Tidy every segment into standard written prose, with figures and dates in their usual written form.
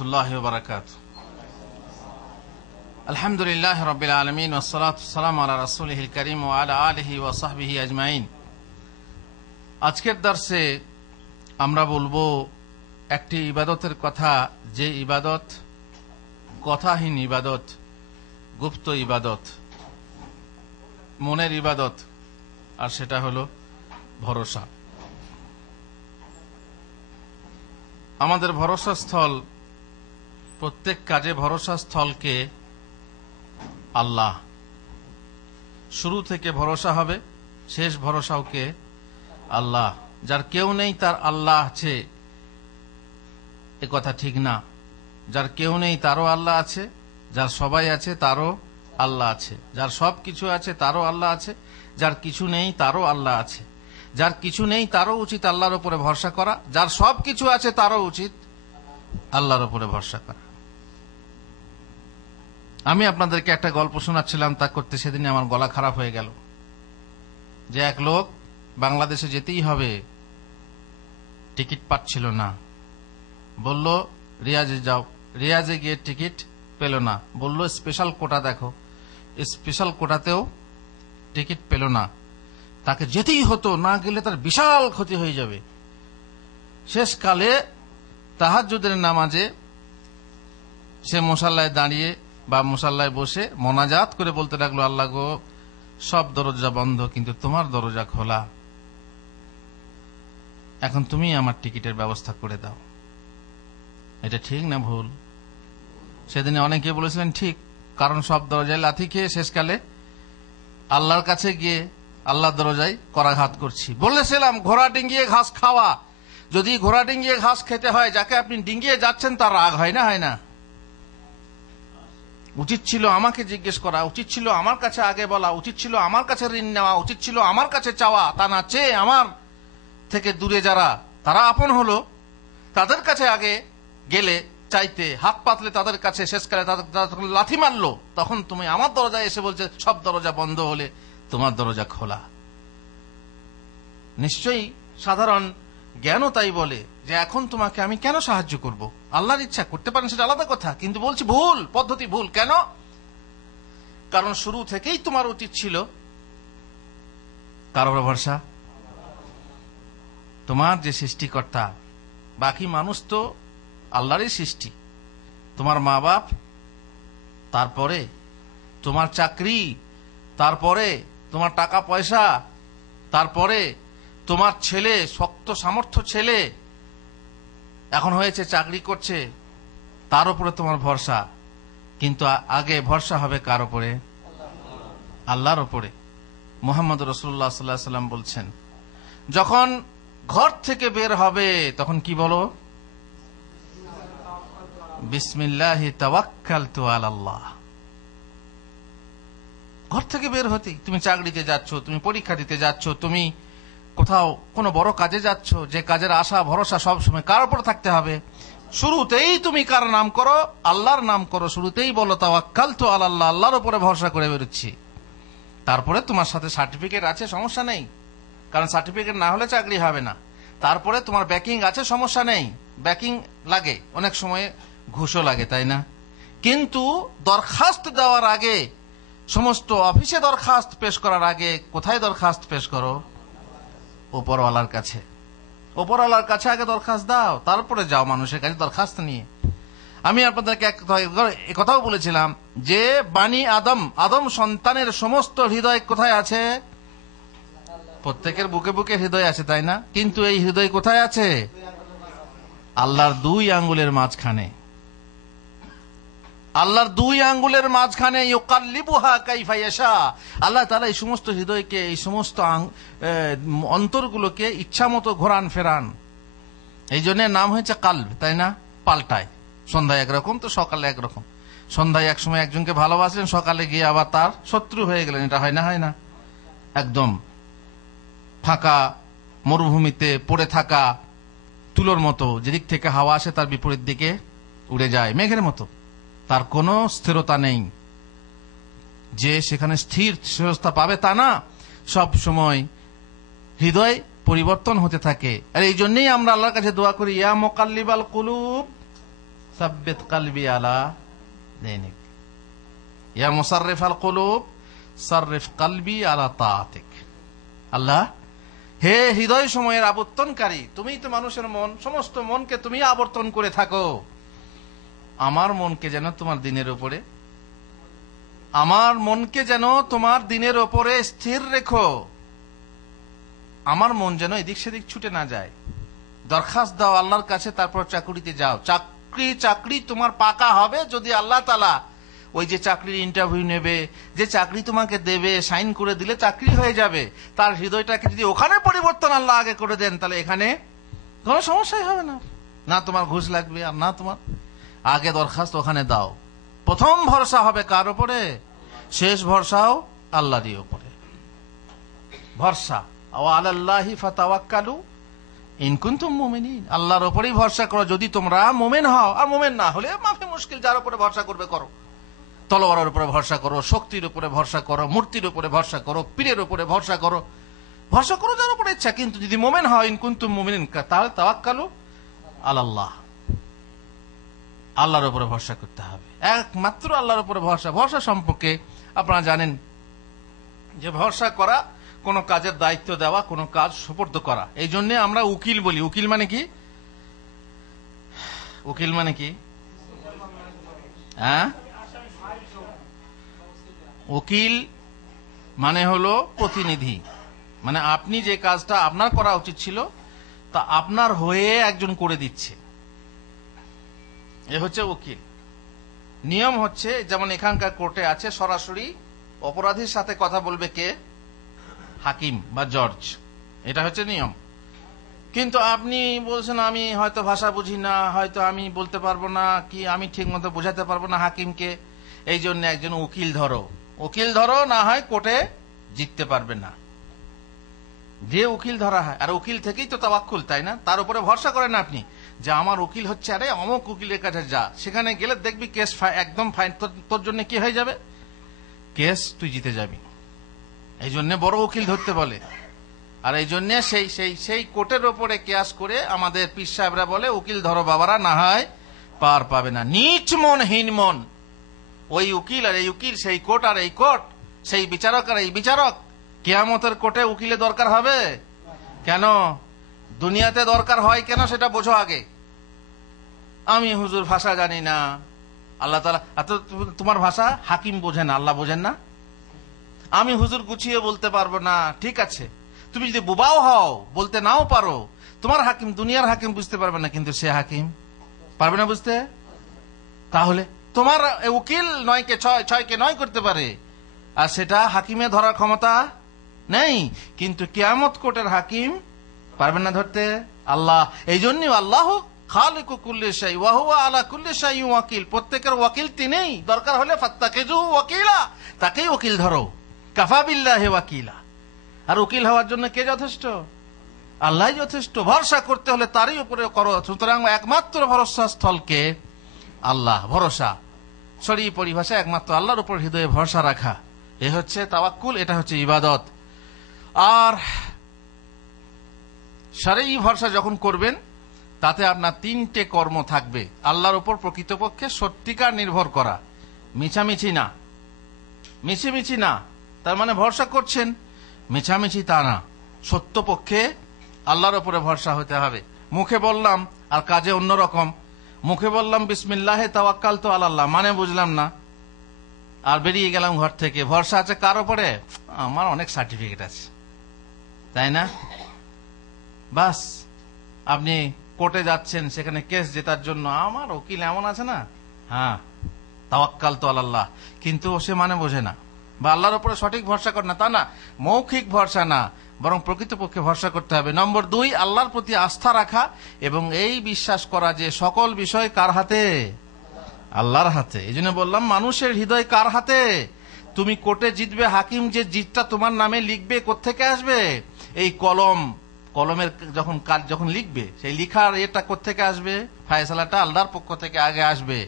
الله وبركاته الحمد لله رب العالمين والصلاة والسلام على رسوله الكريم وعلى آله وصحبه أجمعين। আজকের দর্শে আমরা বলবো একটি ইবাদতের কথা, যে ইবাদত কথাহীন ইবাদত, গুপ্ত ইবাদত, মনের ইবাদত, আর সেটা হলো ভরসা। আমাদের ভরসা স্থল, প্রত্যেক কাজে ভরসা স্থলকে আল্লাহ। শুরু থেকে ভরসা হবে, শেষ ভরসাও কে? আল্লাহ। যার কেউ নেই তার আল্লাহ আছে, এ কথা ঠিক না। যার কেউ নেই তারও আল্লাহ আছে, যার সবাই আছে তারও আল্লাহ আছে, যার সব কিছু আছে তারও আল্লাহ আছে, যার কিছু নেই তারও আল্লাহ আছে। যার কিছু নেই তারও উচিত আল্লাহর উপরে ভরসা করা, যার সব কিছু আছে তারও উচিত আল্লাহর উপরে ভরসা করা। আমি আপনাদেরকে একটা গল্প শোনাচ্ছিলাম, তা করতে সেদিন আমার গলা খারাপ হয়ে গেল। যে এক লোক বাংলাদেশে যেতেই হবে, টিকিট পাচ্ছিল না, বলল রিয়াজে যাও। রিয়াজে গিয়ে টিকিট পেল না, বলল স্পেশাল কোটা দেখো, স্পেশাল কোটাতেও টিকিট পেল না। তাকে যেতেই হতো, না গেলে তার বিশাল ক্ষতি হয়ে যাবে। শেষকালে তাহাজ্জুদের নামাজে সে মুসাল্লায় দাঁড়িয়ে বা মুসাল্লায় বসে মোনাজাত করে বলতে লাগলো, আল্লাহ গো, সব দরজা বন্ধ কিন্তু তোমার দরজা খোলা, এখন তুমি আমার টিকিটের ব্যবস্থা করে দাও। এটা ঠিক না ভুল? সেদিনে অনেকে বলেছিলেন ঠিক, কারণ সব দরজায় লাথি খেয়ে শেষকালে আল্লাহর কাছে গিয়ে আল্লাহ দরজায় করাঘাত করছি। বলেছিলাম ঘোড়া ডিঙ্গিয়ে ঘাস খাওয়া, যদি ঘোড়া ডিঙ্গিয়ে ঘাস খেতে হয়, যাকে আপনি ডিঙ্গিয়ে যাচ্ছেন তার রাগ হয় না? হয় না? উচিত ছিল আমাকে জিজ্ঞেস করা, উচিত ছিল আমার কাছে আগে বলা, উচিত ছিল আমার কাছে ঋণ নেওয়া, উচিত ছিল আমার কাছে চাওয়া। তা না চেয়ে আমার থেকে দূরে যারা, তারা আপন হলো, তাদের কাছে আগে গেলে চাইতে, হাত পাতলে তাদের কাছে, শেষকালে তাদের লাথি মারলো। তখন তুমি আমার দরজায় এসে বলছে সব দরজা বন্ধ হলে তোমার দরজা খোলা। নিশ্চয়ই সাধারণ জ্ঞানও তাই বলে যে এখন তোমাকে আমি কেন সাহায্য করব? আল্লাহর ইচ্ছা করতে পারেন, সেটা আলাদা কথা, কিন্তু বলছি ভুল পদ্ধতি, ভুল। কেন? কারণ শুরু থেকেই তোমার উচিত ছিল কারোর ভরসা, তোমার যে সৃষ্টিকর্তা। বাকি মানুষ তো আল্লাহরই সৃষ্টি। তোমার মা বাপ, তারপরে তোমার চাকরি, তারপরে তোমার টাকা পয়সা, তারপরে তোমার ছেলে, শক্ত সামর্থ্য ছেলে এখন হয়েছে, চাকরি করছে, তার উপরে তোমার ভরসা। কিন্তু আগে ভরসা হবে কার উপরে? আল্লাহর উপরে। মুহাম্মদ রাসূলুল্লাহ সাল্লাল্লাহু আলাইহি ওয়াসাল্লাম বলছেন, যখন ঘর থেকে বের হবে তখন কি বলো? বিসমিল্লাহি তাওয়াক্কালতু আলাল্লাহ। ঘর থেকে বের হতেই, তুমি চাকরিতে যাচ্ছ, তুমি পরীক্ষা দিতে যাচ্ছ, তুমি কোথাও কোনো বড় কাজে যাচ্ছ, যে কাজের আশা ভরসা সব সময় কার উপর থাকতে হবে? শুরুতেই তুমি কার নাম করো? আল্লাহর নাম করো। শুরুতেই বলো তাওয়াক্কালতু আলাল্লাহ, আল্লাহর উপরে ভরসা করে বেরোচ্ছি। তারপরে তোমার সাথে সার্টিফিকেট আছে, সমস্যা নেই, কারণ সার্টিফিকেট না হলে চাকরি হবে না। তারপরে তোমার ব্যাকিং আছে, সমস্যা নেই, ব্যাকিং লাগে, অনেক সময় ঘুষও লাগে, তাই না? কিন্তু দরখাস্ত দেওয়ার আগে, সমস্ত অফিসে দরখাস্ত পেশ করার আগে কোথায় দরখাস্ত পেশ করো? উপরওয়ালার কাছে। উপরওয়ালার কাছে আগে দরখাস্ত দাও, তারপরে যাও মানুষের কাছে দরখাস্ত নিয়ে। আমি আপনাদেরকে এক কথাও বলেছিলাম যে বানি আদম সন্তানের সমস্ত হৃদয় কোথায় আছে? প্রত্যেকের বুকে বুকে হৃদয় আছে, তাই না? কিন্তু এই হৃদয় কোথায় আছে? আল্লাহর দুই আঙ্গুলের মাঝখানে। আল্লাহর দুই আঙ্গুলের মাঝখানে ইউকাল্লিবুহা কাইফা ইয়াশা। আল্লাহ তাআলা এই সমস্ত হৃদয়কে, এই সমস্ত অন্তরগুলোকে ইচ্ছা মতো ঘোরান ফেরান। এই জন্য নাম হয়েছে কালব, তাই না? পাল্টায়, সন্ধ্যায় একরকম তো সকালে একরকম। সন্ধ্যায় এক সময় একজনকে ভালোবাসলেন, সকালে গিয়ে আবার তার শত্রু হয়ে গেলেন। এটা হয় না? হয় না? একদম ফাঁকা মরুভূমিতে পড়ে থাকা তুলোর মতো, যেদিক থেকে হাওয়া আসে তার বিপরীত দিকে উড়ে যায়, মেঘের মতো। তার কোনো স্থিরতা নেই, যে সেখানে স্থিরতা পাবে তা না। সব সময় হৃদয় পরিবর্তন হতে থাকে। আর এই জন্যই আমরা আল্লাহর কাছে দোয়া করি, ইয়া মুকাল্লিবাল কুলুব সাব্বিত কলবি আলা দীনিক, ইয়া মুসাররিফাল কুলুব সাররিফ কলবি আলা তাআতিক। আল্লাহ, হে হৃদয় সময়ের আবর্তনকারী, তুমি তো মানুষের মন, সমস্ত মনকে তুমি আবর্তন করে থাকো, আমার মনকে যেন তোমার দিনের উপরে, আমার মনকে যেন তোমার দিনের ওপরে স্থির রেখো, আমার মন যেন এদিক সেদিক ছুটে না যায়। দরখাস্ত দাও আল্লাহর কাছে, তারপর চাকুরিতে যাও। চাকরি তোমার পাকা হবে যদি আল্লাহ তাআলা ওই যে চাকরির ইন্টারভিউ নেবে, যে চাকরি তোমাকে দেবে, সাইন করে দিলে চাকরি হয়ে যাবে, তার হৃদয়টাকে যদি ওখানে পরিবর্তন আল্লাহ আগে করে দেন, তাহলে এখানে কোনো সমস্যাই হবে না, না তোমার ঘুষ লাগবে আর না তোমার। আগে দরখাস্ত ওখানে দাও। প্রথম ভরসা হবে কার উপরে? শেষ ভরসাও আল্লাহরই উপরে ভরসা। আলাল্লাহি ফাতাওয়াক্কালু ইন কুনতুম মুমিনিন, আল্লাহর উপরেই ভরসা করো যদি তোমরা মুমিন হও। আর মুমিন না হলে মাফি মুশকিল, যার উপরে ভরসা করবে করো। তলোয়ারের উপরে ভরসা করো, শক্তির উপরে ভরসা করো, মূর্তির উপরে ভরসা করো, পীরের উপরে ভরসা করো, ভরসা করো যার উপরে ইচ্ছা। কিন্তু যদি মুমিন হও, ইন কুনতুম মুমিনিন, তাহলে তাওয়াক্কালু আলাল্লাহ, আল্লাহর উপরে ভরসা করতে হবে, একমাত্র আল্লাহর উপরে ভরসা। ভরসা সম্পর্কে আপনারা জানেন যে ভরসা করা কোন কাজের দায়িত্ব দেওয়া, কোন কাজ সুপর্দ করা। এই জন্য আমরা উকিল বলি। উকিল মানে কি? উকিল মানে কি? হ্যাঁ, উকিল মানে হলো প্রতিনিধি, মানে আপনি যে কাজটা আপনার করা উচিত ছিল তা আপনার হয়ে একজন করে দিচ্ছে, এ হচ্ছে উকিল। নিয়ম হচ্ছে যেমন এখানকার কোর্টে আছে, সরাসরি অপরাধীর সাথে কথা বলবে কে? হাকিম বা জজ, এটা হচ্ছে নিয়ম। কিন্তু আপনি বলছেন আমি হয়তো ভাষা বুঝি না, হয়তো আমি বলতে পারবো না, কি আমি ঠিক মতো বোঝাতে পারবো না হাকিমকে, এই জন্য একজন উকিল ধরো। উকিল ধরো, না হয় কোর্টে জিততে পারবে না। যে উকিল ধরা হয়, আর উকিল থেকেই তো তাওয়াক্কুল, তাই না? তার উপরে ভরসা করেন আপনি যে আমার উকিল হচ্ছে, আরে অমুক উকিলের কাছে যা, সেখানে গেলে দেখবি কেস একদম ফাইন, তোর জন্য কি হয়ে যাবে? কেস তুই জিতে যাবি। এই জন্য বড় উকিল ধরতে বলে। আর এই জন্য সেই কোর্টের ওপরে কেয়াস করে আমাদের পীর সাহেবরা বলে উকিল ধরো বাবারা, না হয় পার পাবে না। নিচ মন, হীন মন, ওই উকিল আর এই উকিল, সেই কোর্ট আর এই কোর্ট, সেই বিচারক আর এই বিচারক। কিয়ামতের কোর্টে উকিলের দরকার হবে কেন? দুনিয়াতে দরকার হয় কেন সেটা বোঝো আগে। আমি হুজুর ভাষা জানি না, আল্লাহ তাআলা এত, তোমার ভাষা হাকিম বোঝেন, আল্লাহ বোঝেন না? আমি হুজুর গুছিয়ে বলতে পারবো না, ঠিক আছে, তুমি যদি বুবাও হও, বলতে নাও পারো, তোমার হাকিম, দুনিয়ার হাকিম বুঝতে পারবে না, কিন্তু সে হাকিম পারবে না বুঝতে। তাহলে তোমার উকিল 9 কে 6 কে 9 করতে পারে, আর সেটা হাকিমে ধরার ক্ষমতা নেই। কিন্তু কিয়ামত কোর্টের হাকিম পারবেন না ধরতে আল্লাহ। এই জন্য আল্লাহ খালিকু কুল্লি শাই ওয়া হুয়া আলা কুল্লি শাইইন ওয়াকিল, প্রত্যেকের ওয়াকিল তিনিই। দরকার হলে ফাত্তাকিজু ওয়াকিলা, তাকেই ওকিল ধরো, কাফা বিল্লাহি ওয়াকিলা। আর উকিল হওয়ার জন্য কে যথেষ্ট? আল্লাহই যথেষ্ট। ভরসা করতে হলে তারই উপরে করো। সুতরাং একমাত্র ভরসা স্থলকে আল্লাহ, ভরসা শরীয়ী পরিভাষায় একমাত্র আল্লাহর উপর হৃদয়ে ভরসা রাখা, এ হচ্ছে তাওয়াক্কুল, এটা হচ্ছে ইবাদত। আর শরঈ ভরসা যখন করবেন তাতে আপনার 3টে কর্ম থাকবে। আল্লাহর উপর প্রকৃতপক্ষে সত্যিকার নির্ভর করা, মিছামিছি না। মিছিমিছি না তার মানে ভরসা করছেন, মিছামিছি তা না, সত্য পক্ষে আল্লাহর উপরে ভরসা হতে হবে। মুখে বললাম আর কাজে অন্যরকম। মুখে বললাম বিসমিল্লাহে তাওয়াক্কালতু আলাল্লাহ, মানে বুঝলাম না, আর বেরিয়ে গেলাম ঘর থেকে। ভরসা আছে কার উপরে? আমার অনেক সার্টিফিকেট আছে, তাই না? বাস, আপনি কোর্টে যাচ্ছেন, সেখানে কেস জেতার জন্য আমার উকিল এমন আছে না, হ্যাঁ তাওয়াক্কালতু আলাল্লাহ, কিন্তু সে মানে বোঝে না, বা আল্লাহর উপরে সঠিক ভরসা করে না, তা না, মৌখিক ভরসা না, বরং প্রকৃতপক্ষে ভরসা করতে হবে। নম্বর 2, আল্লাহর প্রতি আস্থা রাখা এবং এই বিশ্বাস করা যে সকল বিষয় কার হাতে? আল্লাহর হাতে। এই জন্য বললাম মানুষের হৃদয় কার হাতে? তুমি কোর্টে জিতবে, হাকিম যে জিতটা তোমার নামে লিখবে কোত্থেকে আসবে? এই কলমের যখন লিখবে, সেই লিখার এটা কোত্থেকে আসবে? ফায়সালাটা আল্লাহর পক্ষ থেকে আগে আসবে।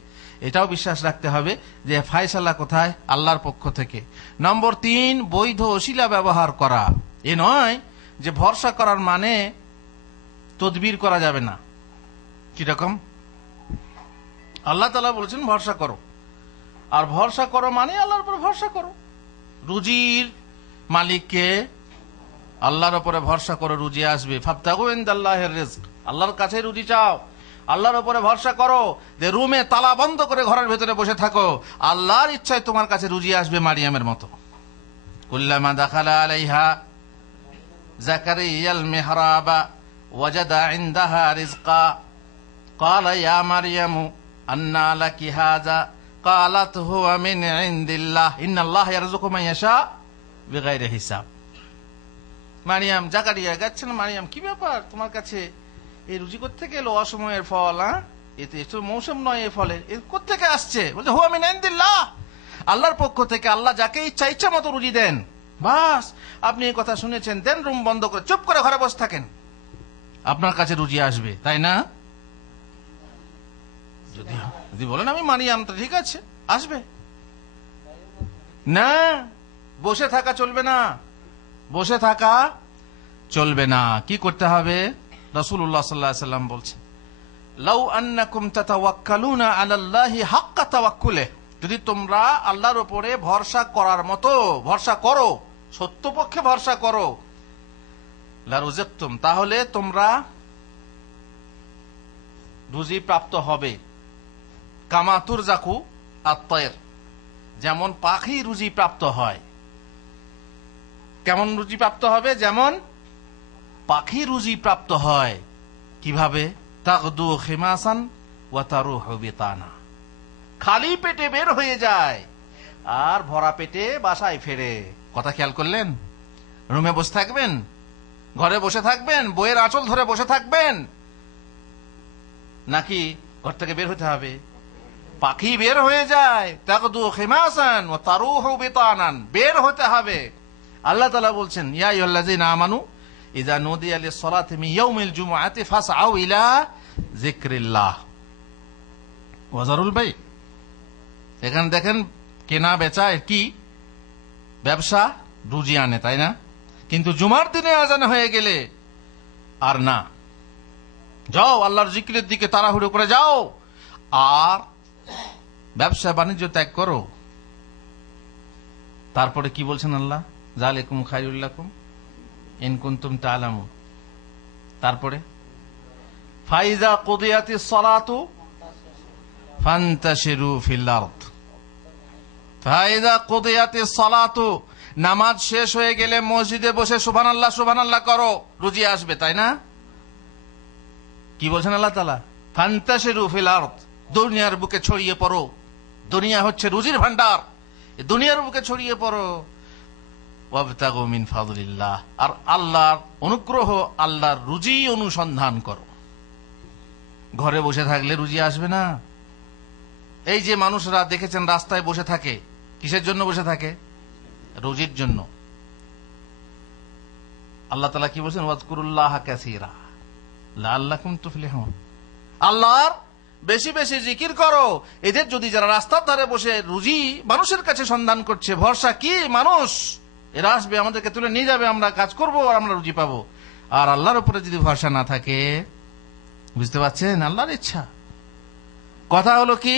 এটাও বিশ্বাস রাখতে হবে যে ফায়সালা কোথায়? আল্লাহর পক্ষ থেকে। নম্বর 3, বৈধ ওসিলা ব্যবহার করা। এ নয় যে ভরসা করার মানে তদবির করা যাবে না। কিরকম? আল্লাহ তাআলা বলেছেন ভরসা করো, আর ভরসা করো মানে আল্লাহর উপর ভরসা করো। রুজির মালিককে, আল্লাহর উপরে ভরসা করো, রুজি আসবে। ফাবতাগু ইনদাল্লাহির রিজক, আল্লাহর কাছে রুজি চাও, আল্লাহর উপরে ভরসা করো। যে রুমে তালা বন্ধ করে ঘরের ভেতরে বসে থাকো, আল্লাহর ইচ্ছায় তোমার কাছে রুজি আসবে মারিয়ামের মতো। কুল্লামা দাখালা আলাইহা যাকারিয়াল মিহরাবা ওয়াজাদা ইনদাহা রিজকা ক্বালা ইয়া মারইয়ামু আন্না লাকি হাযা ক্বালাত হুয়া মিন ইনদিল্লাহ ইন্নাল্লাহা ইয়ারযুকু মান ইয়াশা বিগাইরি হিসাব। মারিয়াম, জাকারিয়া যাচ্ছেন, মারিয়াম কি ব্যাপার তোমার কাছে এই রুজি কোত্থেকে এলো? অসময়ের ফল, এতে তো মৌসুম নয়, এই ফলের কোত্থেকে আসছে? বলছে হুয়া মিন ইনদিল্লাহ, আল্লাহর পক্ষ থেকে। আল্লাহ যাকে ইচ্ছা ইচ্ছা মতো রুজি দেন। বাস, আপনি এই কথা শুনেছেন, দেন রুম বন্ধ করে চুপ করে ঘরে বসে থাকেন, আপনার কাছে রুজি আসবে, তাই না? যদি বলেন আমি মারিয়াম, তো ঠিক আছে, আসবে না। বসে থাকা চলবে না, বসে থাকা চলবে না। কি করতে হবে? রাসূলুল্লাহ সাল্লাল্লাহু আলাইহি ওয়াসাল্লাম বলছেন, লাউ আন্নাকুম তাতাওয়াক্কালুনা আলাল্লাহি হাক্কা তাওয়াক্কুলিহি, যদি তোমরা আল্লাহর উপরে ভরসা করার মতো ভরসা করো, সত্যপক্ষে ভরসা করো, লারুজিকতুম, তাহলে তোমরা রুজি প্রাপ্ত হবে। কামা তুরজাকু আত-তায়র, যেমন পাখি রুজি প্রাপ্ত হয়। কেমন রুজি প্রাপ্ত হবে? যেমন পাখি রুজি প্রাপ্ত হয়। কিভাবে? তাগদু খিমাসান ওয়া তারুহু বিতানা, খালি পেটে বের হয়ে যায় আর ভরা পেটে বাসায় ফেরে। কথা খেয়াল করলেন? রুমে বসে থাকবেন, ঘরে বসে থাকবেন, বইয়ের আঁচল ধরে বসে থাকবেন, নাকি ঘর থেকে বের হতে হবে? পাখি বের হয়ে যায়, তাগদু খিমাসান ওয়া তারুহু বিতানান, বের হতে হবে। আল্লাহ তাআলা বলছেন, ইয়া আইয়ুহাল্লাযীনা আমানু ইযা নুদিয়া লিস-সালাতি মিন ইয়াউমিল জুমআতি ফাসআউ ইলা যিকরিল্লাহ ওয়া যারুল বাই'। এখানে দেখেন, কেনা বেচা কি ব্যবসা, রুজি আনে, তাই না? কিন্তু জুমার দিনে আজান হয়ে গেলে আর না, যাও আল্লাহর জিকিরের দিকে তাড়াহুড়ো করে যাও, আর ব্যবসা বাণিজ্য ত্যাগ করো। তারপরে কি বলছেন আল্লাহ? যালিকুম খায়রুল লাকুম ইন কুনতুম তা'লামুন। তারপরে ফাইজা কুদিয়াতিস সালাতু ফান্তাশিরু ফিল আরদ, ফাইজা কুদিয়াতিস সালাতু, নামাজ শেষ হয়ে গেলে মসজিদে বসে সুবহানাল্লাহ সুবহানাল্লাহ করো, রুজি আসবে, তাই না? কি বলছেন আল্লাহ তাআলা? ফান্তাশিরু ফিল আরদ, দুনিয়ার বুকে ছড়িয়ে পড়ো। দুনিয়া হচ্ছে রুজির ভান্ডার, দুনিয়ার বুকে ছড়িয়ে পড়ো। ওয়াবতাগু মিন ফাদলিল্লাহ, আর আল্লাহর অনুগ্রহ, আল্লাহর রুজি অনুসন্ধান করো। ঘরে বসে থাকলে রুজি আসবে না। এই যে মানুষরা দেখেছেন রাস্তায় বসে থাকে, কিসের জন্য বসে থাকে? রুজির জন্য। আল্লাহ তাআলা কি বলছেন? ওয়াজকুরুল্লাহ কাসীরা লাআল্লাকুম তুফলিহুন, আল্লাহর বেশি বেশি জিকির করো। এদের যদি যারা রাস্তার ধারে বসে রুজি মানুষের কাছে সন্ধান করছে, ভরসা কি মানুষ, এরা আসবে আমাদেরকে তুলে নিয়ে যাবে, আমরা কাজ করব আর আমরা রুজি পাবো। আর আল্লাহর উপরে যদি ভরসা না থাকে, বুঝতে পারছেন? আল্লাহর ইচ্ছা। কথা হলো কি,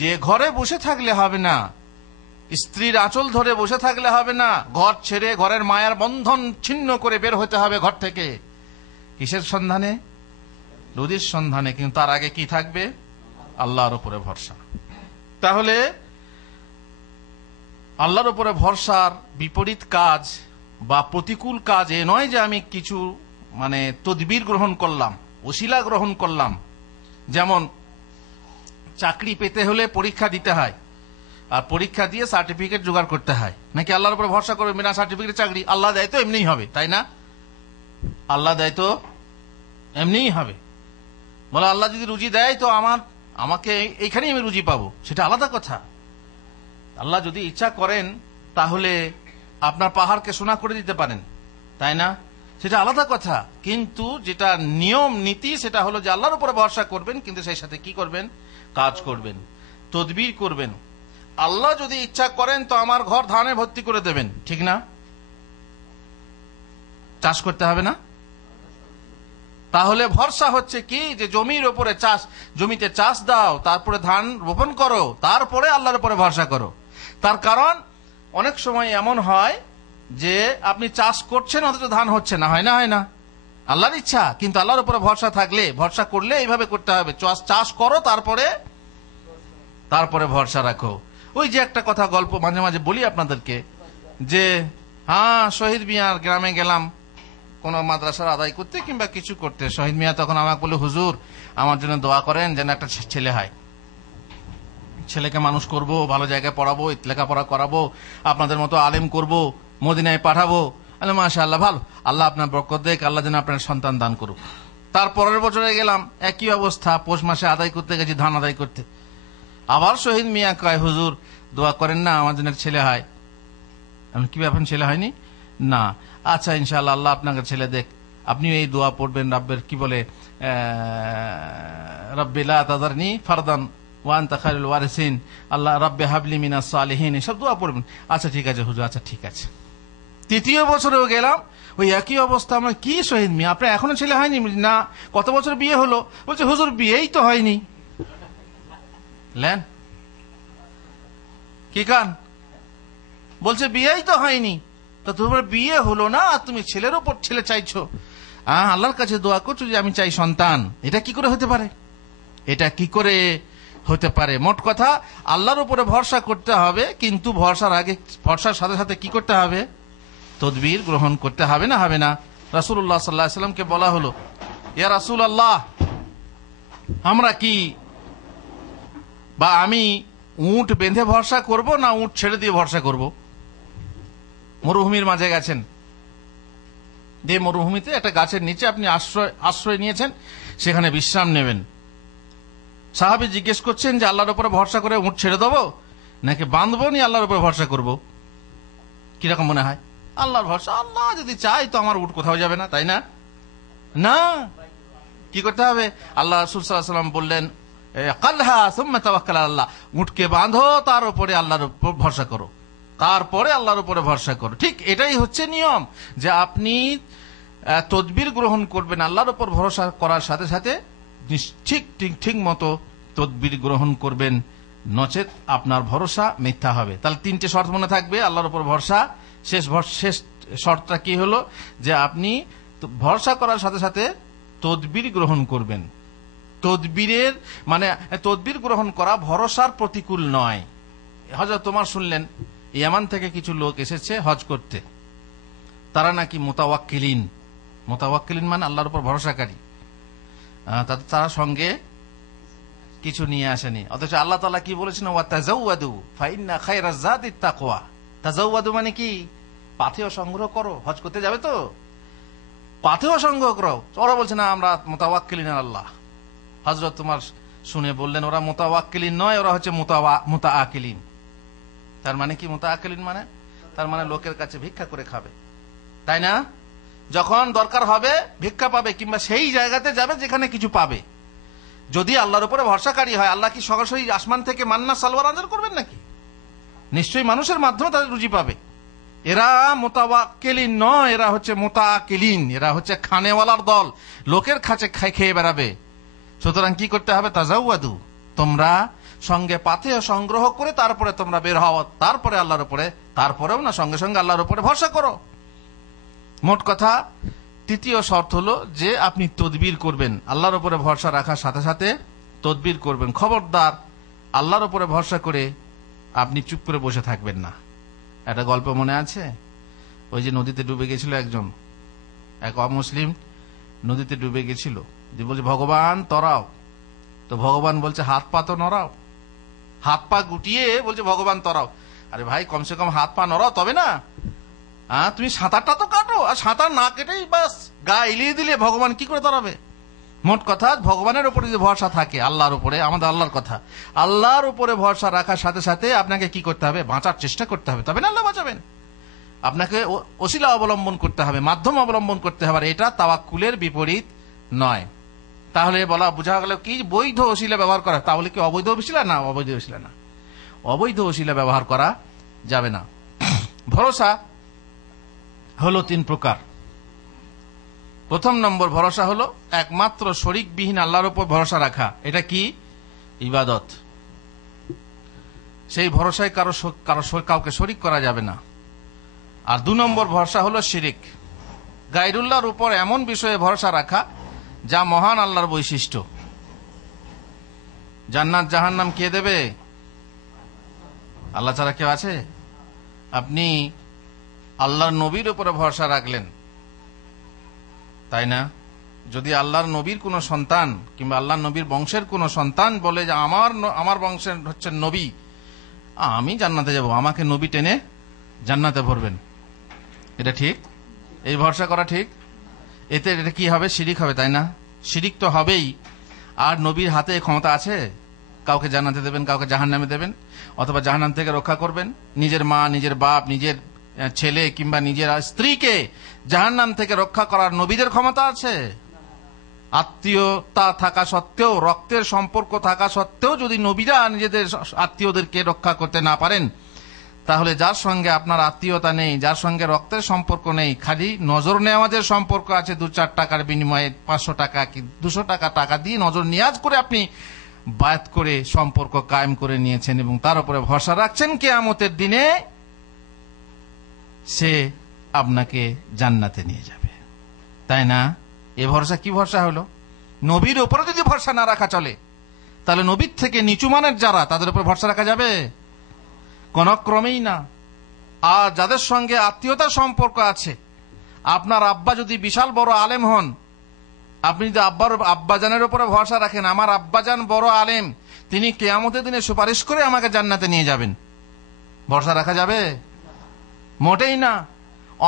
যে ঘরে বসে থাকলে হবে না, স্ত্রীর আঁচল ধরে বসে থাকলে হবে না, ঘর ছেড়ে, ঘরের মায়ার বন্ধন ছিন্ন করে বের হতে হবে ঘর থেকে। কিসের সন্ধানে? রুজির সন্ধানে। কিন্তু তার আগে কি থাকবে? আল্লাহর উপরে ভরসা। তাহলে আল্লাহর উপরে ভরসার বিপরীত কাজ বা প্রতিকূল কাজ এ নয় যে আমি কিছু তদবির গ্রহণ করলাম, ওসিলা গ্রহণ করলাম। যেমন চাকরি পেতে হলে পরীক্ষা দিতে হয়, আর পরীক্ষা দিয়ে সার্টিফিকেট জোগাড় করতে হয়। নাকি আল্লাহর উপরে ভরসা করবে, বিনা সার্টিফিকেট চাকরি? আল্লাহ দেয় তো এমনিই হবে, তাই না? আল্লাহ দেয় তো এমনিই হবে। বলে আল্লাহ যদি রুজি দেয় তো আমাকে এইখানেই আমি রুজি পাবো, সেটা আলাদা কথা। আল্লাহ যদি ইচ্ছা করেন তাহলে আপনার পাহাড়কে সোনা করে দিতে পারেন, তাই না? সেটা আলাদা কথা। কিন্তু যেটা নিয়ম নীতি সেটা হলো যে আল্লাহর উপরে ভরসা করবেন, কিন্তু সেই সাথে কি করবেন? কাজ করবেন, তদবির করবেন। আল্লাহ যদি ইচ্ছা করেন তো আমার ঘর ধানে ভর্তি করে দেবেন, ঠিক না? চাষ করতে হবে না? তাহলে ভরসা হচ্ছে কি, যে জমির উপরে চাষ, জমিতে চাষ দাও, তারপরে ধান রোপণ করো, তারপরে আল্লাহর উপরে ভরসা করো। তার কারণ অনেক সময় এমন হয় যে আপনি চাষ করছেন অথচ ধান হচ্ছে না, হয় না? হয় না? আল্লাহর ইচ্ছা, কিন্তু আল্লাহর উপরে ভরসা থাকলে, ভরসা করলে এইভাবে করতে হবে, চাষ করো, তারপরে ভরসা রাখো। ওই যে একটা কথা, গল্প মাঝে মাঝে বলি আপনাদেরকে, যে শহীদ মিয়ার গ্রামে গেলাম কোন মাদ্রাসার আদায় করতে কিংবা কিছু করতে। শহীদ মিয়া তখন আমাকে বলে, হুজুর আমার জন্য দোয়া করেন যেন একটা ছেলে হয়, ছেলেকে মানুষ করব, ভালো জায়গায় পড়াবো, লেখাপড়া করাবো, আপনাদের মতো আলেম করব, মদিনায় পাঠাবো। মাশাআল্লাহ, ভালো, আল্লাহ আপনার বরকত দেখ, আল্লাহ যেন আপনার সন্তান দান করুক। তারপরের বছরে গেলাম, একই অবস্থা, পৌষ মাসে আদায় করতে গেছি, ধান আদায় করতে। আবার শহীদ মিয়া কয়, হুজুর দোয়া করেন না আমার জন্য ছেলে হয়। আমি, কি ব্যাপার, ছেলে হয়নি? না, আচ্ছা ইনশাআল্লাহ আল্লাহ আপনাকে ছেলে দেখ, আপনিও এই দোয়া পড়বেন, রাব্বের কি বলে, রাব্বি লা তাযারনি ফারদান ওয়া আনতা খায়রুল ওয়ারিসিন, আল্লাহ রাব্বি হাবলি মিনাস সালিহিন, এসব দোয়া পড়বেন। আচ্ছা ঠিক আছে হুজুর, আচ্ছা ঠিক আছে। তৃতীয় বছরেও গেলাম, ওই একই অবস্থা। আমরা, কি শহীদ মিয়া আপনার এখনো ছেলে হয়নি? না। কত বছর বিয়ে হলো? বলছে হুজুর বিয়েই তো হয়নি। লেন কি কান, বলছে বিয়েই তো হয়নি। তো তোমার বিয়ে হলো না, আর তুমি ছেলের উপর ছেলে চাইছো, আল্লাহর কাছে দোয়া করছো যে আমি চাই সন্তান। এটা কি করে হতে পারে? এটা কি করে হতে পারে? মোট কথা, আল্লাহর উপরে ভরসা করতে হবে, কিন্তু ভরসার সাথে সাথে কি করতে হবে? তদবির গ্রহণ করতে হবে, না হবে না? রাসূলুল্লাহ সাল্লাল্লাহু আলাইহি ওয়াসাল্লামকে বলা হলো, ইয়া রাসূলুল্লাহ, আমরা কি বা আমি উট বেঁধে ভরসা করব না উট ছেড়ে দিয়ে ভরসা করব? মরুভূমির মাঝে গেছেন, যে মরুভূমিতে একটা গাছের নিচে আপনি আশ্রয় নিয়েছেন, সেখানে বিশ্রাম নেবেন। সাহাবী জিজ্ঞেস করছেন যে আল্লাহর উপরে ভরসা করে উট ছেড়ে দেবো নাকি বাঁধবো, নি আল্লাহর উপরে ভরসা করব? কিরকম মনে হয়? আল্লাহর ভরসা, আল্লাহ যদি চাই তো আমার উট কোথাও যাবে না, তাই না? না, কি করতে হবে? আল্লাহ রাসূল সাল্লাল্লাহু আলাইহি ওয়াসাল্লাম বললেন, কালহা সুম্মা তাওয়াক্কাল আল্লাহ, উটকে বাঁধো, তার উপরে আল্লাহর উপর ভরসা করো, তারপরে আল্লাহর উপরে ভরসা করো। ঠিক এটাই হচ্ছে নিয়ম, যে আপনি তদবির গ্রহণ করবেন, আল্লাহর উপর ভরসা করার সাথে সাথে ঠিক মতো তদবির গ্রহণ করবেন, নচেত আপনার ভরসা মিথ্যা হবে। তাহলে তিনটে শর্ত মনে থাকবে আল্লাহর উপর ভরসা। শেষ শর্তটা কি হলো? যে আপনি ভরসা করার সাথে সাথে তদবির গ্রহণ করবেন। তদবিরের মানে তদবির গ্রহণ করা ভরসার প্রতিকূল নয়। হযরত তোমার শুনলেন ইয়ামান থেকে কিছু লোক এসেছে হজ করতে, তারা নাকি মুতাওয়াক্কিলিন। মুতাওয়াক্কিলিন মানে আল্লাহর উপর ভরসাকারী। তারা সঙ্গে কিছু নিয়ে আসেনি, অথচ আল্লাহ তাআলা কি বলেছেন? ওয়া তাযাওয়াদু ফাইন্না খায়রাজ যাদিত তাকওয়া। তাযাওয়াদু মানে কি? পাথেয় সংগ্রহ করো, হজ করতে যাবে তো পাথেয় সংগ্রহ করো। ওরা বলছে না আমরা মুতাওয়াক্কিলিন আল্লাহ। হযরত তোমার শুনে বললেন ওরা মুতাওয়াক্কিলিন নয়, ওরা হচ্ছে মুতাআকিলিন। তার মানে কি মুতাআকিলিন মানে? তার মানে লোকের কাছে ভিক্ষা করে খাবে, তাই না? যখন দরকার হবে ভিক্ষা পাবে, কিংবা সেই জায়গাতে যাবে যেখানে কিছু পাবে। যদি আল্লাহর উপরে ভরসাকারী হয়, আল্লাহ কি সরাসরি আসমান থেকে মান্না সালোয়ার নাযিল করবেন নাকি? নিশ্চয়ই মানুষের মাধ্যমে তাদের রুজি পাবে। এরা মুতাওয়াক্কিলিন নয়, এরা হচ্ছে মুতাআকিলিন। এরা হচ্ছে খানেওয়ালার দল, লোকের কাছে খেয়ে বেড়াবে। সুতরাং কি করতে হবে? তাযাওয়াদু, তোমরা সঙ্গে পাথেয় সংগ্রহ করে তারপরে তোমরা বের হও, তারপরে আল্লাহর উপরে, তারপরেও না সঙ্গে সঙ্গে আল্লাহর উপরে ভরসা করো। মোট কথা, তৃতীয় শর্ত হলো যে আপনি তদবির করবেন, আল্লাহর উপরে ভরসা রাখার সাথে সাথে তদবির করবেন। খবরদার আল্লাহর উপরে ভরসা করে আপনি চুপ করে বসে থাকবেন না। একটা গল্প মনে আছে, ওই যে নদীতে ডুবে গেছিল একজন, এক অমুসলিম নদীতে ডুবে গেছিল, যে বলছে ভগবান তরাও। তো ভগবান বলছে হাত পা তো নড়াও। হাত পা গুটিয়ে বলছে ভগবান তরাও। আরে ভাই, কমসে কম হাত পা নড়াও তবে না। তুমি সাঁতারটা তো কাটো, আর সাঁতার না কেটেই বাস গা এলিয়ে দিলে ভগবান কি করে তরাবে? মোট কথা, ভগবানের উপরে যদি ভরসা থাকে, আল্লাহর উপরে, আমাদের আল্লাহর কথা, আল্লাহর উপরে ভরসা রাখার সাথে সাথে আপনাকে কি করতে হবে? বাঁচার চেষ্টা করতে হবে, তবে না আল্লাহ বাঁচাবেন। আপনাকে ওসিলা অবলম্বন করতে হবে, মাধ্যম অবলম্বন করতে হবে। এটা তাওয়াক্কুলের বিপরীত নয়। তাহলে বোঝা গেল কি? বৈধ ওসিলা ব্যবহার করা। তাহলে কি অবৈধ ওসিলা? না, অবৈধ ওসিলা না, অবৈধ ওসিলা ব্যবহার করা যাবে না। ভরসা হলো তিন প্রকার। প্রথম নম্বর ভরসা হলো একমাত্র শরিকবিহীন আল্লাহর উপর ভরসা রাখা। এটা কি? ইবাদত। সেই ভরসায় কাউকে শরিক করা যাবে না। আর 2 নম্বর ভরসা হলো শিরিক, গায়রুল্লাহর উপর এমন বিষয়ে ভরসা রাখা যা মহান আল্লাহর বৈশিষ্ট্য। জান্নাত জাহান্নাম কে দেবে? আল্লাহ ছাড়া কেউ আছে? আপনি আল্লাহর নবীর উপরে ভরসা রাখলেন, তাই না? যদি আল্লাহর নবীর কোন সন্তান কিংবা আল্লাহর নবীর বংশের কোন সন্তান বলে যে আমার বংশের হচ্ছেন নবী, আমি জান্নাতে যাব, আমাকে নবী টেনে জান্নাতে ভরবেন, এটা ঠিক? এই ভরসা করা ঠিক? এতে এটা কি হবে? শিরিক হবে, তাই না? শিরিক তো হবেই। আর নবীর হাতে ক্ষমতা আছে কাউকে জান্নাতে দেবেন, কাউকে জাহান্নামে দেবেন, অথবা জাহান্নাম থেকে রক্ষা করবেন? নিজের মা, নিজের বাপ, নিজের ছেলে কিংবা নিজের স্ত্রীকে জাহান্নাম থেকে রক্ষা করার নবীদের ক্ষমতা আছে? আত্মীয়তা থাকা সত্ত্বেও, রক্তের সম্পর্ক থাকা সত্ত্বেও যদি নবীরা নিজেদের আত্মীয়দেরকে রক্ষা করতে না পারেন, তাহলে যার সঙ্গে আপনার আত্মীয়তা নেই, যার সঙ্গে রক্তের সম্পর্ক নেই, খালি নজর নেওয়াজের সম্পর্ক আছে, 2-4 টাকার বিনিময়ে 500 টাকা কি 200 টাকা দিয়ে নজর নিয়াজ করে আপনি বায়াত করে সম্পর্ক কায়েম করে নিয়েছেন এবং তার উপরে ভরসা রাখছেন কিয়ামতের দিনে সে আপনাকে জান্নাতে নিয়ে যাবে, তাই না? এ ভরসা কি ভরসা হলো? নবীর উপরে যদি ভরসা না রাখা চলে, তাহলে নবীর থেকে নিচু মানের যারা, তাদের উপর ভরসা রাখা যাবে? কোন ক্রমেই না। আর যাদের সঙ্গে আত্মীয়তার সম্পর্ক আছে, আপনার আব্বা যদি বিশাল বড় আলেম হন, আপনি যদি আব্বাজানের উপরে ভরসা রাখেন, আমার আব্বাজান বড় আলেম, তিনি কিয়ামতের দিনে সুপারিশ করে আমাকে জান্নাতে নিয়ে যাবেন, ভরসা রাখা যাবে? মোটেই না।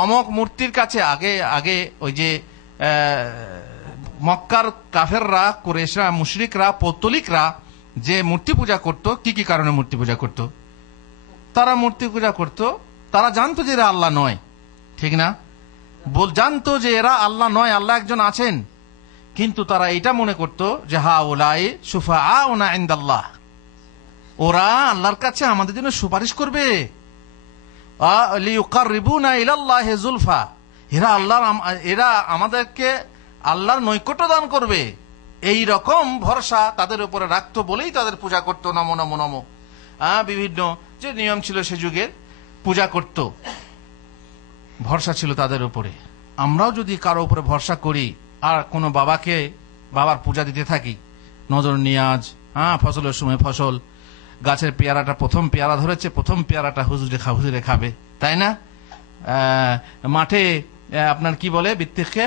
অমক মূর্তির কাছে আগে ওই যে মক্কার কাফেররা, কুরাইশরা, মুশরিকরা, পৌত্তলিকরা যে মূর্তি পূজা করত, কি কারণে মূর্তি পূজা করত? তারা মূর্তি পূজা করত, তারা জানতো যে এরা আল্লাহ নয়, ঠিক না? জানতো যে এরা আল্লাহ নয়, আল্লাহ একজন আছেন, কিন্তু তারা এটা মনে করত যে হাউলাই শুফাআউনা ইনদাল্লাহ, ওরা আল্লাহর কাছে আমাদের জন্য সুপারিশ করবে, লিয়ুকাররিবুনা ইলাল্লাহি যুলফা, এরা আমাদেরকে আল্লাহর নৈকট্য দান করবে। এই রকম ভরসা তাদের উপরে রাখতো বলেই তাদের পূজা করতো, নমো নমো নমো, বিভিন্ন যে নিয়ম ছিল সে যুগের পূজা করত, ভরসা ছিল তাদের উপরে। আমরাও যদি কারো উপরে ভরসা করি আর কোনো বাবার পূজা দিতে থাকি, নজর নিয়াজ, ফসলের সময় ফসল, গাছের পেয়ারাটা প্রথম পেয়ারা ধরেছে, প্রথম পেয়ারাটা হুজুরে খাবে, তাই না? মাঠে আপনার কি বলে বৃত্তিকে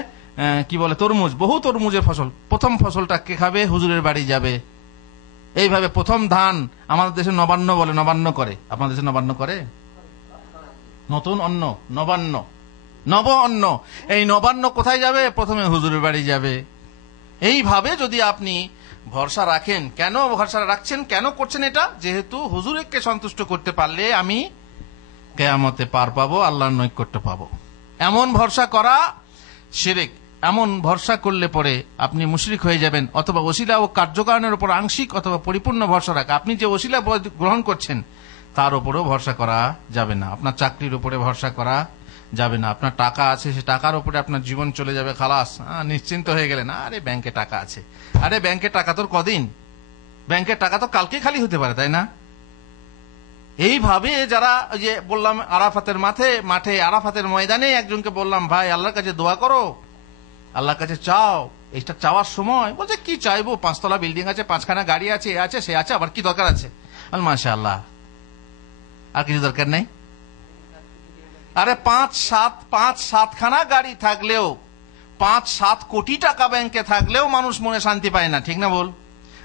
কি বলে তরমুজ, বহু তরমুজের ফসল, প্রথম ফসলটা কে খাবে? হুজুরের বাড়ি যাবে। এইভাবে প্রথম ধান, আমাদের দেশে নবান্ন বলে, নবান্ন করে, আপনাদের দেশে নবান্ন করে, নতুন অন্ন, নবান্ন, নব অন্ন, এই নবান্ন কোথায় যাবে? প্রথমে হুজুরের বাড়ি যাবে। এইভাবে যদি আপনি ভরসা রাখেন, কেন ভরসা রাখছেন, কেন করছেন এটা? যেহেতু হুজুরকে সন্তুষ্ট করতে পারলে আমি কিয়ামতে পার পাবো, আল্লাহর নৈকট্য পাবো। এমন ভরসা করা শিরক। এমন ভরসা করলে পরে আপনি মুশরিক হয়ে যাবেন, অথবা ওসিলা ও কার্যকারণের উপর আংশিক অথবা পরিপূর্ণ ভরসা রাখা। আপনি যে ওসিলা গ্রহণ করছেন তার উপরেও ভরসা করা যাবে না, আপনার চাকরির উপরে ভরসা করা যাবে না, আপনার টাকা আছে সে টাকার উপরে আপনার জীবন চলে যাবে, খালাস, নিশ্চিন্ত হয়ে গেলেন, আরে ব্যাংকে টাকা আছে, আরে ব্যাংকে টাকা তোর কদিন, ব্যাংকের টাকা তো কালকে খালি হতে পারে, তাই না? এইভাবে যারা, যে বললাম আরাফাতের মাঠে আরাফাতের ময়দানে একজনকে বললাম, ভাই আল্লাহর কাছে দোয়া করো, আল্লাহর কাছে চাও, এইটা চাওয়ার সময় বলছে কি চাইবো, 5 তলা বিল্ডিং আছে, 5খানা গাড়ি আছে, এ আছে সে আছে, আবার কি দরকার আছে? মাশাআল্লাহ, আর কিছু দরকার নেই। আরে 5-7খানা গাড়ি থাকলেও, 5-7 কোটি টাকা ব্যাংকে থাকলেও মানুষ মনে শান্তি পায় না, ঠিক না বল?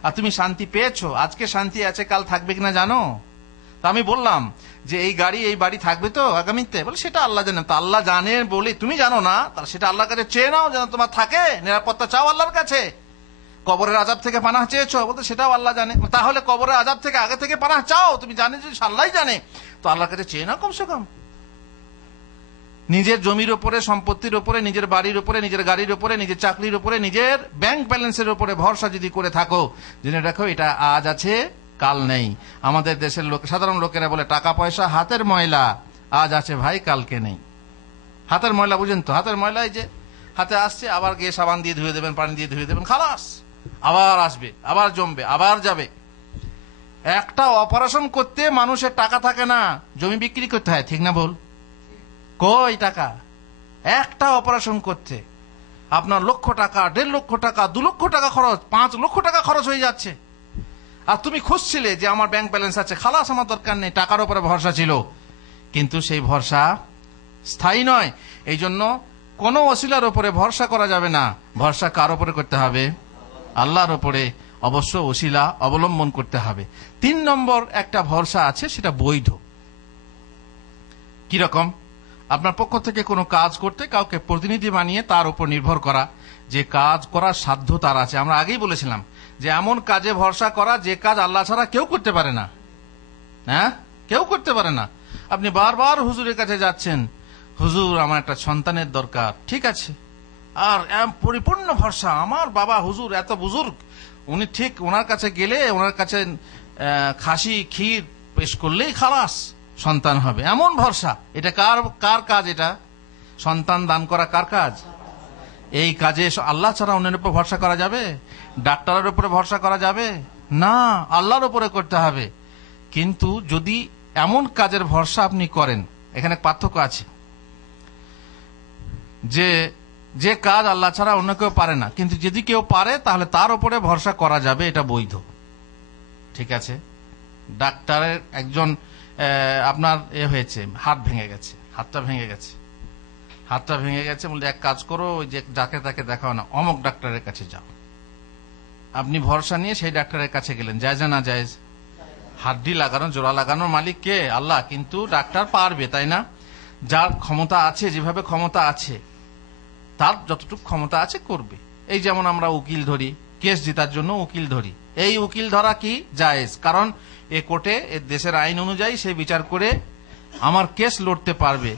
আর তুমি শান্তি পেয়েছো, আজকে শান্তি আছে, কাল থাকবে কিনা জানো? তা আমি বললাম যে এই বাড়ি থাকবে তো আগামীতে, বলে সেটা আল্লাহ জানে। তো আল্লাহ জানে বলে তুমি জানো না, তাহলে সেটা আল্লাহর কাছে চেয়ে নাও যেন তোমার থাকে, নিরাপত্তা চাও আল্লাহর কাছে। কবরের আযাব থেকে পানাহ চেয়েছো, বলতে সেটাও আল্লাহ জানে, তাহলে কবরের আযাব থেকে আগে থেকে পানাহ চাও, তুমি জানে যে আল্লাহই জানে, তো আল্লাহর কাছে চেয়ে নাও কমসে কম। নিজের জমির উপরে, সম্পত্তির উপরে, নিজের বাড়ির উপরে, নিজের গাড়ির উপরে, নিজের চাকরির উপরে, নিজের ব্যাংক ব্যালেন্সের উপরে ভরসা যদি করে থাকো, জেনে রাখো এটা আজ আছে কাল নেই। আমাদের দেশের সাধারণ লোকেরা বলে টাকা পয়সা হাতের ময়লা, আজ আছে ভাই কালকে নেই। হাতের ময়লা বুঝেন তো? হাতের ময়লা এই যে হাতে আসছে, আবার গিয়ে সাবান দিয়ে ধুয়ে দেবেন, পানি দিয়ে ধুয়ে দেবেন, খালাস। আবার আসবে, আবার জমবে, আবার যাবে। একটা অপারেশন করতে মানুষের টাকা থাকে না, জমি বিক্রি করতে হয়, ঠিক না বল? কই টাকা? একটা অপারেশন করতে আপনার লক্ষ টাকা, 1.5 লক্ষ টাকা, 2 লক্ষ টাকা খরচ, 5 লক্ষ টাকা খরচ হয়ে যাচ্ছে। আর তুমি খুঁজছিলে যে আমার ব্যাংক ব্যালেন্স আছে, খালাস, আমার দরকার নেই, টাকার উপরে ভরসা ছিল। কিন্তু সেই ভরসা স্থায়ী নয়। এই জন্য কোনো ওসিলার উপরে ভরসা করা যাবে না। ভরসা কার উপরে করতে হবে? আল্লাহর উপরে। অবশ্য ওসিলা অবলম্বন করতে হবে। 3 নম্বর একটা ভরসা আছে, সেটা বৈধ। কিরকম? আপনার পক্ষ থেকে কোনো কাজ করতে কাউকে প্রতিনিধি বানিয়ে তার উপর নির্ভর করা, যে কাজ করার সাধ্য তার আছে। আমরা আগেই বলেছিলাম যে এমন কাজে ভরসা করা যে কাজ আল্লাহ ছাড়া কেউ করতে পারে না। হ্যাঁ, কেউ করতে পারে না। আপনি বারবার হুজুরের কাছে যাচ্ছেন, হুজুর আমার একটা সন্তানের দরকার, ঠিক আছে, আর পরিপূর্ণ ভরসা, আমার বাবা হুজুর এত বুজুর্গ, উনি ঠিক ওনার কাছে গেলে ওনার কাছে খাসি ক্ষীর পেশ করলেই খালাস সন্তান হবে, এমন ভরসা। এটা কার কার কাজ? এটা সন্তান দান করা কার কাজ? এই কাজে আল্লাহ ছাড়া অন্যের উপর ভরসা করা যাবে? ডাক্তারের উপরে ভরসা করা যাবে না, আল্লাহর উপরে করতে হবে। কিন্তু যদি এমন কাজের ভরসা আপনি করেন, এখানে পার্থক্য আছে, যে যে কাজ আল্লাহ ছাড়া অন্য কেউ পারে না, কিন্তু যদি কেউ পারে তাহলে তার উপরে ভরসা করা যাবে, এটা বৈধ। ঠিক আছে, ডাক্তারের একজন আপনার হয়েছে, হাত ভেঙে গেছে, হাতটা ভেঙে গেছে, বলতে এক কাজ করো, ওই যে যাকে তাকে দেখাও না, অমুক ডাক্তারের কাছে যাও। আপনি ভরসা নিয়ে সেই ডাক্তারের কাছে গেলেন, জায়েজ না জায়েজ? হাড্ডি লাগানো, জোড়া লাগানোর মালিক কে? আল্লাহ। কিন্তু ডাক্তার পারবে, তাই না? যার ক্ষমতা আছে, যেভাবে ক্ষমতা আছে, তার যতটুকু ক্ষমতা আছে করবে। এই যেমন আমরা উকিল ধরি, কেস জেতার জন্য উকিল ধরি, এই উকিল ধরা কি জায়েজ? কারণ এ কোর্টে দেশের আইন অনুযায়ী সে বিচার করে আমার কেস লড়তে পারবে।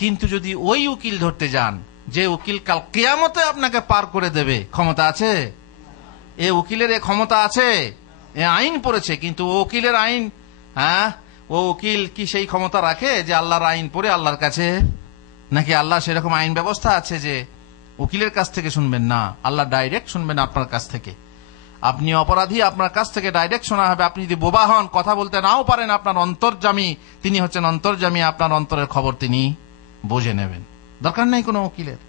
কিন্তু যদি ওই উকিল ধরতে যান, যে উকিল কাল কিয়ামতে আপনাকে পার করে দেবে, ক্ষমতা আছে? এ উকিলের এ ক্ষমতা আছে, এ আইন পড়েছে, কিন্তু ও উকিলের আইন, হ্যাঁ, ও উকিল কি সেই ক্ষমতা রাখে যে আল্লাহর আইন পড়ে আল্লাহর কাছে? নাকি আল্লাহ সেরকম আইন ব্যবস্থা আছে যে উকিলের কাছ থেকে শুনবেন না, আল্লাহ ডাইরেক্ট শুনবেন আপনার কাছ থেকে? আপনি অপরাধী, আপনার কাছ থেকে ডাইরেক্ট শোনা হবে। আপনি যদি বোবা হন, কথা বলতে নাও পারেন, আপনার অন্তর্যামী তিনি হচ্ছেন অন্তর্যামী, আপনার অন্তরের খবর তিনি বুঝে নেবেন, দরকার নেই কোনো উকিলের।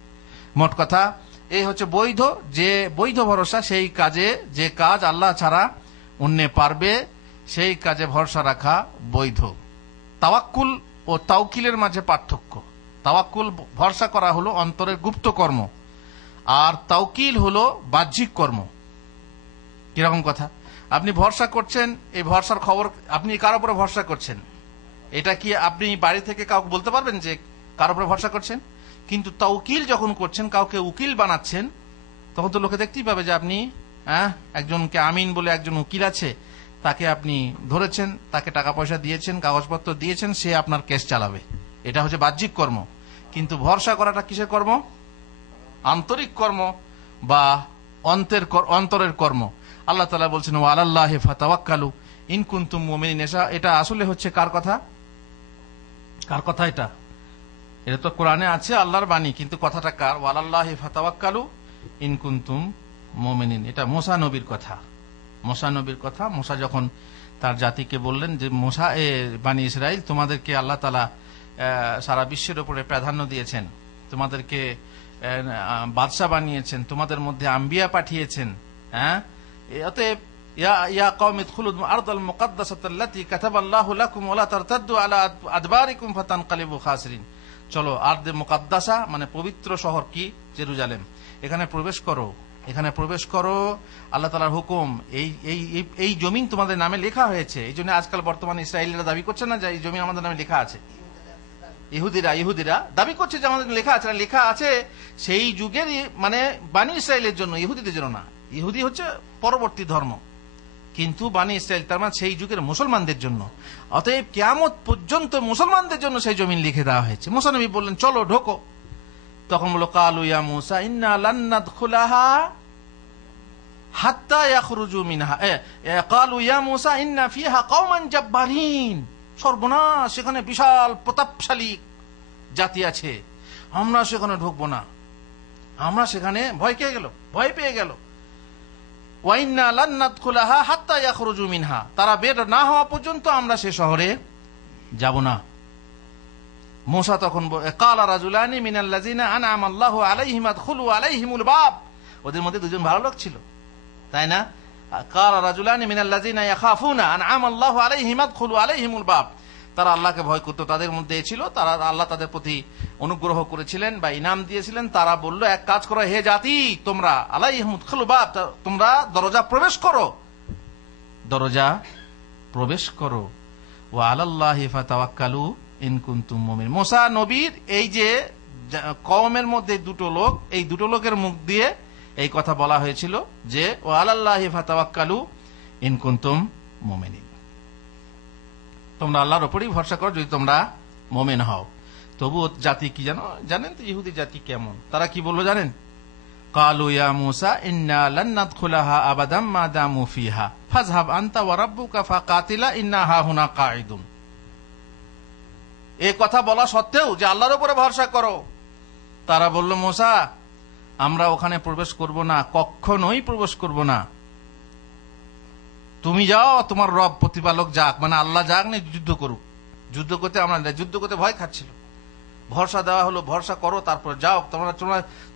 মোট কথা এই হচ্ছে বৈধ, যে বৈধ ভরসা, সেই কাজে, যে কাজ আল্লাহ ছাড়া অন্য পারবে, সেই কাজে ভরসা রাখা বৈধ। তাওয়াক্কুল ও তাওকিলের মাঝে পার্থক্য। তাওয়াক্কুল, ভরসা করা, হলো অন্তরের গুপ্ত কর্ম, আর তাওকিল হলো বাহ্যিক কর্ম। কিরকম কথা? আপনি ভরসা করছেন, এই ভরসার খবর, আপনি কার উপরে ভরসা করছেন, এটা কি আপনি বাড়ি থেকে কাউকে বলতে পারবেন যে কার উপরে ভরসা করছেন? কিন্তু তাওকিল যখন করছেন, কাউকে উকিল বানাচ্ছেন, তখন তো লোকে দেখতেই পাবে যে আপনি একজনকে আমিন বলে একজন উকিল আছে, তাকে আপনি ধরেছেন, তাকে টাকা পয়সা দিয়েছেন, কাগজপত্র দিয়েছেন, সে আপনার কেস চালাবে। এটা হচ্ছে বাহ্যিক কর্ম। কিন্তু ভরসা করাটা কিসের কর্ম? আন্তরিক কর্ম বা অন্তরের কর্ম। আল্লাহ তাআলা বলছেন, ওয়া আলাল্লাহি ফাতাওয়াক্কালু ইন কুনতুম মুমিনিন। এটা আসলে হচ্ছে কার কথা? কার কথা এটা? এটা তো কোরআনে আছে, আল্লাহর বাণী, কিন্তু কথাটা কার? ওয়া আলাল্লাহি ফাতাওয়াক্কালু ইন কুনতুম মুমিনিন। এটা মুসা নবীর কথা। মুসা নবীর কথা। মুসা যখন তার জাতিকে বললেন যে মুসা, বানী ইসরাইল, তোমাদেরকে আল্লাহ তাআলা সারা বিশ্বের উপরে প্রাধান্য দিয়েছেন, তোমাদেরকে বাদশা বানিয়েছেন, তোমাদের মধ্যে আম্বিয়া পাঠিয়েছেন, হ্যাঁ, অতএব ইয়া কওমি ইদখুলুল আরদাল মুকাদ্দাসাতাল্লাতী কাতাবাল্লাহু লাকুম ওয়া লা তারতাদ্দু আলা আদবারিকুম ফাতানকালিবু খাসিরিন। চলো, আরদে মুকাদ্দাসা মানে পবিত্র শহর কি? জেরুজালেম। এখানে প্রবেশ করো, এখানে প্রবেশ করো, আল্লাহ তাআলার হুকুম। এই জমিন তোমাদের নামে লেখা হয়েছে। এই জন্য আজকাল বর্তমানে ইসরায়েলিরা দাবি করছে না যে এই জমি আমাদের নামে লেখা আছে। ইহুদিরা দাবি করছে যে আমাদের লেখা আছে। লেখা আছে সেই যুগের, মানে বানী ইসরায়েলের জন্য, ইহুদিদের জন্য না। ইহুদি হচ্ছে পরবর্তী ধর্ম, কিন্তু বানী ইসরায়েল তার মানে সেই যুগের মুসলমানদের জন্য। অতএব কিয়ামত পর্যন্ত মুসলমানদের জন্য সেই জমিন লিখে দেওয়া হয়েছে। মুসা নবী বললেন, চলো ঢোকো। তখন বলল, কালু ইয়া মুসা ইন্না লান নাদখুলাহা হাত্তা ইয়াখরুজু মিনহা, কালু ইয়া মুসা ইন্না ফিহা কওমান জাব্বারিন। সর্বনাশ, সেখানে বিশাল প্রতাপশালী জাতি আছে, আমরা সেখানে ঢুকবো না, আমরা সেখানে ভয় পেয়ে গেল। ওয়াইন্না লান নাদখুলাহা হাত্তা ইয়াখরুজু মিনহা, তারা বের না হওয়া পর্যন্ত আমরা সে শহরে যাব না। মূসা তখন কালা রাজুলানি মিনাল্লাযিনা আনআমা আল্লাহু আলাইহিম আদখুলু আলাইহিমুল বাব, ওদের মধ্যে দুজন ভালো লোক ছিল, তাই না? কালা রাজুলানি মিনাল্লাযিনা ইয়াখাফুনা আনআমা আল্লাহু আলাইহিম আদখুলু আলাইহিমুল বাব, তারা আল্লাহকে ভয় করত, তাদের মধ্যে ছিল, তারা আল্লাহ তাদের প্রতি অনুগ্রহ করেছিলেন বা ইনাম দিয়েছিলেন। তারা বলল, এক কাজ করো হে জাতি, তোমরা আলাইহিম উদখুলু বাব, তোমরা দরজা প্রবেশ করো, ওয়া আলাল্লাহি ফাতাওয়াক্কালু ইন কুনতুম মুমিনিন। মূসা নবীর এই যে কওমের মধ্যে এই দুটো লোকের মুখ দিয়ে এই কথা বলা হয়েছিল যে ওয়া আলাল্লাহি ফাতাওয়াক্কালু ইন কুনতুম মুমিনিন, তোমরা আল্লাহর উপরই ভরসা করো যদি তোমরা মুমিন হও। তবুও জাতি কি জানেন তো ইহুদি জাতি কেমন? তারা কি বললো জানেন? কালু ইয়া মূসা ইন্না লান নাদখুলাহা আবাদাম মা দামু ফিহা ফাযহাব আনতা ওয়া রাব্বুকা ফাকাতিলা ইন্না হাহুনা কাঈদুন। এই কথা বলা সত্ত্বেও যে আল্লাহর উপরে ভরসা করো, তারা বলল, মূসা আমরা ওখানে প্রবেশ করব না, কখনোই প্রবেশ করব না, তুমি যাও, তোমার রব প্রতিপালক যাক, মানে আল্লাহ যাক, না যুদ্ধ করুক। যুদ্ধ করতে ভয় খাচ্ছিল। ভরসা দেওয়া হলো, ভরসা করো, তারপর যাও,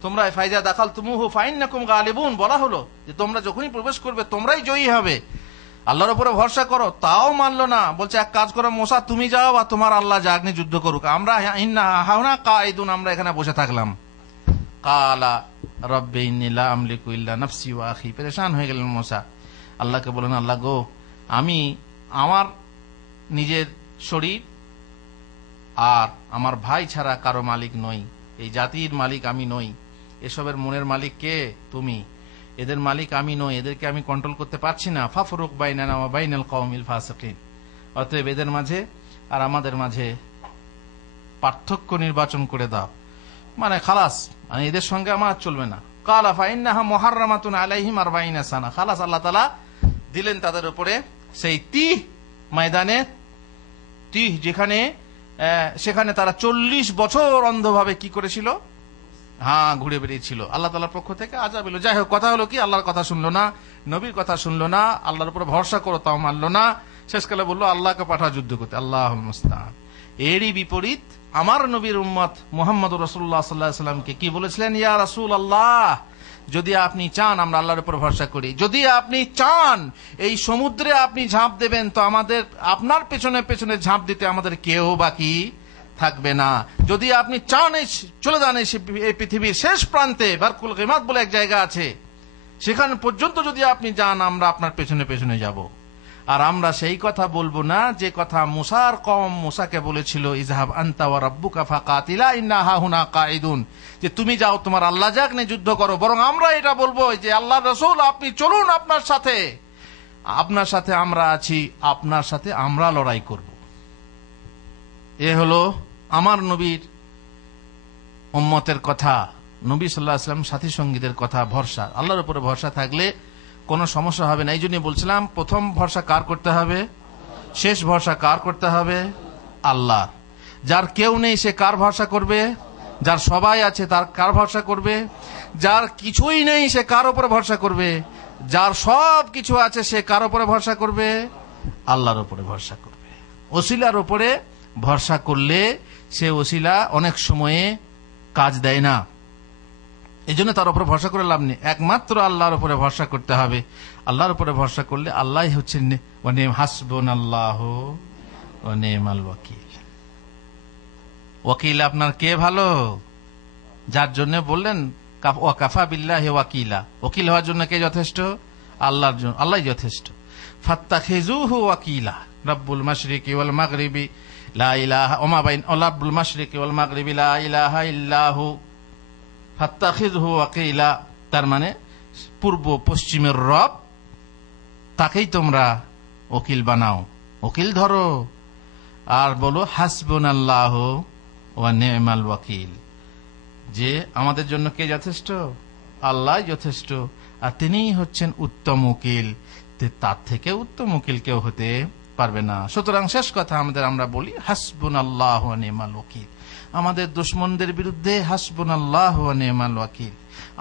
তোমরা ফাইজা দাখাল তুমুহু ফাইন্নাকুম গালিবুন, বলা হলো যে তোমরা যখনই প্রবেশ করবে তোমরাই জয়ী হবে, আল্লাহর উপরে ভরসা করো। তাও মানলো না, বলছে এক কাজ করো মূসা, তুমি যাও বা তোমার আল্লাহ যাক, নিয়ে যুদ্ধ করুক, আমরা ইন্না হাহুনা কাঈদুন, আমরা এখানে বসে থাকলাম। কালা রব্বি ইন্নী লা আমলিকু ইল্লা নাফসি ওয়া আখি, পেরেশান হয়ে গেলেন মূসা। আল্লাহকে বলেন, আল্লাহ গো, আমি আমার নিজের শরীর আর আমার ভাই ছাড়া কারো মালিক নই, এই জাতির মালিক আমি নই, এসবের মনের মালিক কে? তুমি। এদের মালিক আমি নই, এদেরকে আমি কন্ট্রোল করতে পারছি না। ফাফরুক বাইনানা ওয়া বাইনাল কওমিল ফাসিকিন, অতএব এদের মাঝে আর আমাদের মাঝে পার্থক্য নির্বাচন করে দাও, মানে খালাস, মানে এদের সঙ্গে আমার চলবে না। কালা ফাইন্নাহা মুহাররামাতুন আলাইহিম 40 সানা, খালাস, আল্লাহ তাআলা দিলেন তাদের উপরে সেই তিহ ময়দানে, তিহ যেখানে সেখানে তারা 40 বছর অন্ধভাবে কি করেছিল? ঘুরে বেরিয়েছিল। আল্লাহ তাআলার পক্ষ থেকে আযাব এলো। যাই হোক, কথা হলো কি, আল্লাহর কথা শুনলো না, নবীর কথা শুনলো না, আল্লাহর উপর ভরসা করো তাও মানলো না। শেষকালে বললো আল্লাহকে পাঠা যুদ্ধ করতে। আল্লাহুল মুস্তাআন। এরই বিপরীত আমার নবীর উম্মত মুহাম্মদুর রাসূলুল্লাহ সাল্লাল্লাহু আলাইহি ওয়াসাল্লামকে কি বলেছিলেন? ইয়া রাসূলুল্লাহ, যদি আপনি চান আমরা আল্লাহর উপর ভরসা করি, যদি আপনি চান এই সমুদ্রে আপনি ঝাঁপ দেবেন, তো আমাদের আপনার পেছনে পেছনে ঝাঁপ দিতে আমাদের কেউ বাকি থাকবে না। যদি আপনি চান চলে যান এই পৃথিবীর শেষ প্রান্তে, বারকুল গিমাত বলে এক জায়গা আছে, সেখান পর্যন্ত যদি আপনি যান আমরা আপনার পেছনে পেছনে যাব। আর আমরা সেই কথা বলবো না যে কথা মূসার কওম মূসাকে বলেছিল, ইযহাব আনতা ওয়া রাব্বুকা ফাকাতিলা ইন্না হাহুনা কাঈদুন, যে তুমি যাও, তোমার আল্লাহ যাক, নিয়ে যুদ্ধ করো। বরং আমরা এটা বলবো যে আল্লাহর রাসূল আপনি চলুন, আপনার সাথে আমরা আছি, আপনার সাথে আমরা লড়াই করব। এ হলো আমার নবীর উম্মতের কথা, নবী সাল্লাল্লাহু আলাইহি ওয়াসাল্লাম সাথী সঙ্গীদের কথা। ভরসা, আল্লাহর উপরে ভরসা থাকলে কোনো সমস্যা হবে না। এই জন্য বলছিলাম, প্রথম ভরসা কার করতে হবে? শেষ ভরসা কার করতে হবে? আল্লাহ। যার কেউ নেই সে কার ভরসা করবে? যার সবাই আছে তার কার ভরসা করবে? যার কিছুই নেই সে কার উপরে ভরসা করবে? যার সব কিছু আছে সে কার উপরে ভরসা করবে? আল্লাহর উপরে ভরসা করবে। ওসিলার উপরে ভরসা করলে সে ওসিলা অনেক সময়ে কাজ দেয় না, এই জন্য তার উপরে ভরসা করে লাভ নেই। একমাত্র আল্লাহর উপরে ভরসা করতে হবে। আল্লাহর উপরে ভরসা করলে আল্লাহই হচ্ছেন হাসবুনাল্লাহু ওয়া নি'মাল ওয়াকিল। ওয়াকিল আপনার কে ভালো? যার জন্য বললেন ওয়া কাফা বিল্লাহি ওয়াকিলা, ওকিল হওয়ার জন্য কে যথেষ্ট? আল্লাহর জন্য, আল্লাহই যথেষ্ট। ফাত্তাখিজুহু ওয়াকিলা রাব্বুল মাশরিকি ওয়াল মাগরিবি লা ইলাহা ওয়া বাইন রাব্বুল মাশরিকি ওয়াল মাগরিবি লা ইলাহা ইল্লাহু ফাত্তাখিযহু ওয়াকিলা, তার মানে পূর্ব পশ্চিমের রব, তাকেই তোমরা ওকিল বানাও, ওকিল ধরো, আর বলো হাসবুনাল্লাহু ওয়া নি'মাল ওয়াকিল, যে আমাদের জন্য কে যথেষ্ট? আল্লাহ যথেষ্ট, আর তিনিই হচ্ছেন উত্তম উকিল। তার থেকে উত্তম উকিল কেউ হতে পারবে না। সুতরাং শেষ কথা আমরা বলি হাসবুনাল্লাহু ওয়া নি'মাল ওয়াকিল। আমাদের দুশমনদের বিরুদ্ধে হাসবুনাল্লাহু ওয়া নি'মাল ওয়াকিল,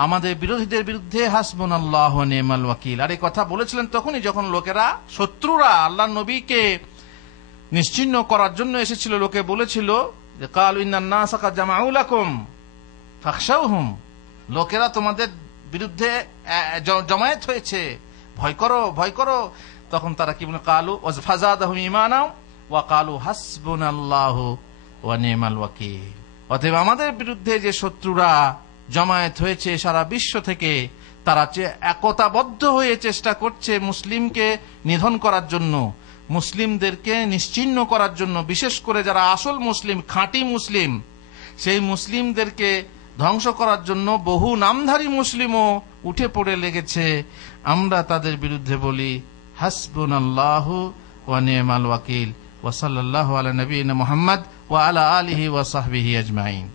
আমাদের বিরোধীদের বিরুদ্ধে হাসবুনাল্লাহু ওয়া নি'মাল ওয়াকিল। আর এই কথা বলেছিলেন তখনই যখন লোকেরা, শত্রুরা আল্লাহর নবীকে নিশ্চিহ্ন করার জন্য এসেছিল। লোকে বলেছিল যে ক্বালু ইন্নান নাসা ক্বাদ জামাউ লাকুম ফাখশাউহুম, লোকেরা তোমাদের বিরুদ্ধে জমায়েত হয়েছে, ভয় করো ভয় করো। তখন তারা কি বলে, ক্বালু ফাযাদাহুম ঈমানা ওয়া ক্বালু হাসবুনাল্লাহু ওয়া নি'মাল ওয়াকিল। অতএব আমাদের বিরুদ্ধে যে শত্রুরা জমায়েত হয়েছে সারা বিশ্ব থেকে, তারা একতাবদ্ধ হয়ে চেষ্টা করছে মুসলিমকে নিধন করার জন্য, মুসলিমদেরকে নিশ্চিহ্ন করার জন্য। বিশেষ করে যারা আসল মুসলিম, খাঁটি মুসলিম, সেই মুসলিমদেরকে ধ্বংস করার জন্য বহু নামধারী মুসলিমও উঠে পড়ে লেগেছে। আমরা তাদের বিরুদ্ধে বলি হাসবুনাল্লাহু ওয়া নি'মাল ওয়াকিল। ওয়া সাল্লাল্লাহু আলা নবিয়িনা মুহাম্মদ ওয়া আলা আলিহি ওয়া সাহবিহি আজমাইন।